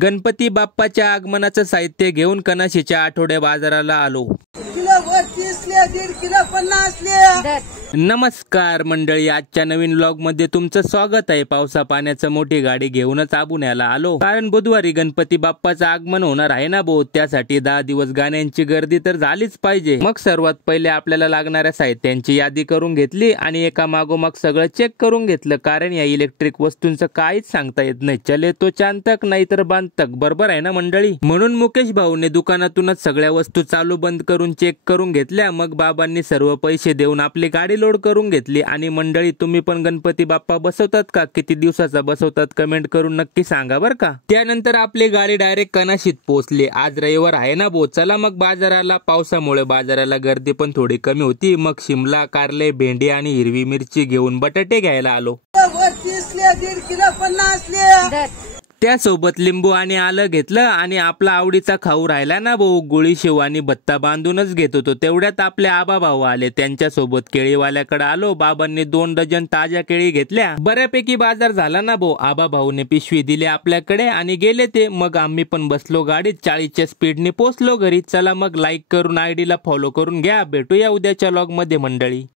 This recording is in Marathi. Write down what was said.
गणपती बाप्पाच्या आगमनाचं साहित्य घेऊन कनाशीच्या आठवडे बाजाराला आलो। किलो 32 दीड किलो 50 नमस्कार मंडळी, आजच्या नवीन व्लॉग मध्ये तुमचं स्वागत आहे। पावसा पाण्याचं मोठी गाडी घेऊनच आबुण्याला आलो, कारण बुधवारी गणपती बाप्पाचं आगमन होणार आहे ना भाऊ। त्यासाठी 10 दिवस गाण्यांची गर्दी तर झालीच पाहिजे। मग सर्वात पहिले आपल्याला लागणाऱ्या साहित्यांची यादी करून घेतली आणि एका मागोमाग सगळं चेक करून घेतलं, कारण या इलेक्ट्रिक वस्तूंचं काहीच सांगता येत नाही। चले तो चांतक नाही तर बांधतक, बरोबर आहे ना मंडळी। म्हणून मुकेश भाऊने दुकानातूनच सगळ्या वस्तू चालू बंद करून चेक करून घेतल्या। मग बाबांनी सर्व पैसे देऊन आपली गाडी लोड करून घेतली। आणि मंडळी, तुम्ही पण गणपती बाप्पा बसवतात का? किती दिवसाचा बसवतात कमेंट करून नक्की सांगा बर का। त्यानंतर आपली गाडी डायरेक्ट कनाशीत पोहोचली। आज रविवार आहे ना भाऊ, चला मग बाजाराला। पावसामुळे बाजाराला गर्दी पण थोडी कमी होती। मग शिमला, कारले, भेंडी आणि हिरवी मिरची घेऊन बटाटे घ्यायला आलो। 32 दीड किलो 50 त्यासोबत लिंबू आणि आलं घेतलं आणि आपला आवडीचा खाऊ राहिला ना भाऊ, गुळी शेव आणि भत्ता बांधूनच घेत होतो। तेवढ्यात आपले आबा भाऊ आले, त्यांच्यासोबत केळीवाल्याकडे आलो। बाबांनी 2 डझन ताज्या केळी घेतल्या। बऱ्यापैकी बाजार झाला ना भाऊ। आबा भाऊने पिशवी दिली आपल्याकडे आणि गेले ते। मग आम्ही पण बसलो गाडीत, 40च्या स्पीडने पोहोचलो घरी। चला मग लाईक करून आयडीला फॉलो करून घ्या। भेटूया उद्याच्या व्लॉग मध्ये मंडळी।